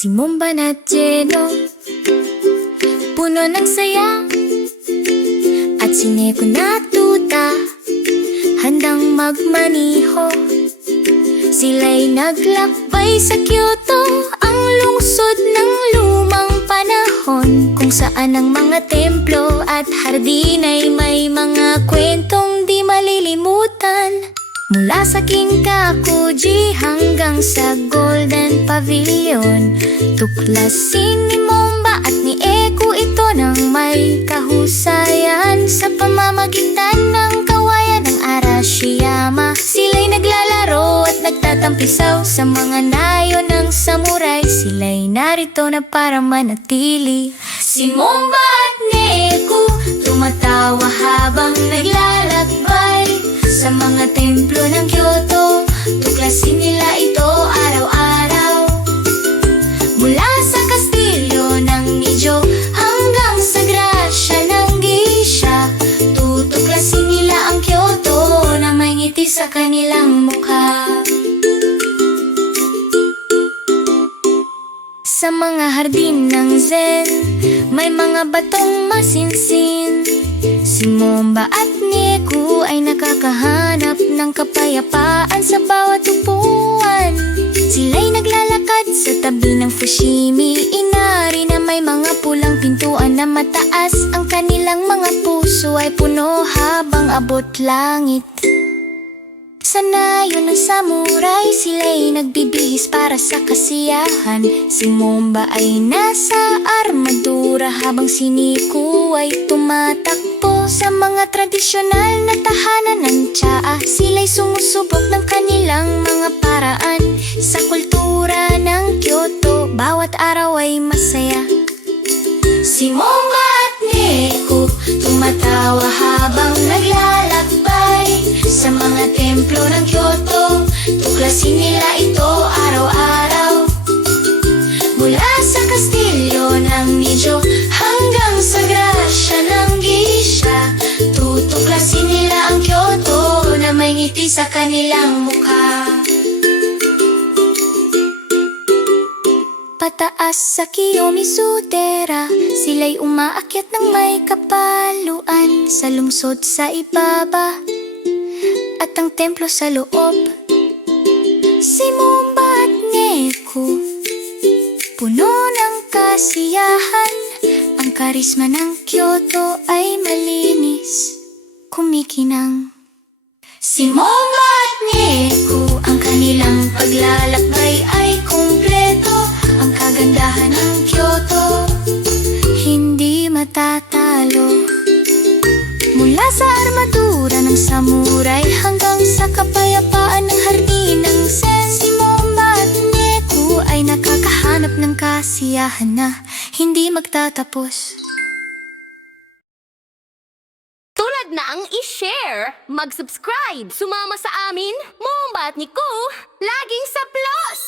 Si Mumba na Jello Puno ng saya. At si Neko na tuta Handang magmaniho. Sila'y naglakbay sa Kyoto Ang lungsod ng lumang panahon. Kung saan ang mga templo at hardin ay may mga kwentong di malilimutan. Mula sa Kinkakuji hanggang sa Golden Pavilion. Tuklasin ni Momba at ni Eko ito ng may kahusayan. Sa pamamagitan ng kawayan ng Arashiyama Sila'y naglalaro at nagtatampisaw. Sa mga nayo ng samurai Sila'y narito na para manatili. Si Momba at ni Eko Tumatawa habang naglalakbay templo ng Kyoto. Tuklasin nila ito araw-araw. Mula sa kastilyo ng Nijo hanggang sa grasya ng Geisha Tutuklasin nila ang Kyoto na may ngiti sa kanilang mukha. Sa mga hardin ng Zen, may mga batong masinsin. Si Momba at Neku ay nakakahanap ng kapayapaan sa bawat upuan. Sila'y naglalakad sa tabi ng Fushimi. Inari na may mga pulang pintuan na mataas. Ang kanilang mga puso ay puno habang abot langit. Sanayon ng samurai, sila'y nagbibihis para sa kasiyahan. Si Momba ay nasa armadura habang si Niku ay tumatakbo Sa mga tradisyonal na tahanan ng tsaa. Sila'y sumusubok ng kanilang mga paraan Sa kultura ng Kyoto, bawat araw ay masaya. Si Momba at Neko tumatawa habang naglalakbay Sa mga templo ng Kyoto Tuklasin nila ito araw-araw. Mula sa kastilyo ng Nijo Hanggang sa grasya ng Geisha Tutuklasin nila ang Kyoto Na may ngiti sa kanilang mukha. Pataas sa Kiyomizu-dera Sila'y umaakyat ng may kapaluan Sa lungsod sa ibaba. At ang templo sa loob Si Momba at Neku Puno ng kasiyahan. Ang karisma ng Kyoto ay malinis. Kumikinang. Si Momba at Neku Ang kanilang paglalakbay sa armadura ng samurai Hanggang sa kapayapaan ng hardin ng Zen Si Momba at Neku ay nakakahanap ng kasiyahan na Hindi magtatapos Tulad na ang i-share, mag-subscribe, sumama sa amin, Momba at Niku, laging sa plus!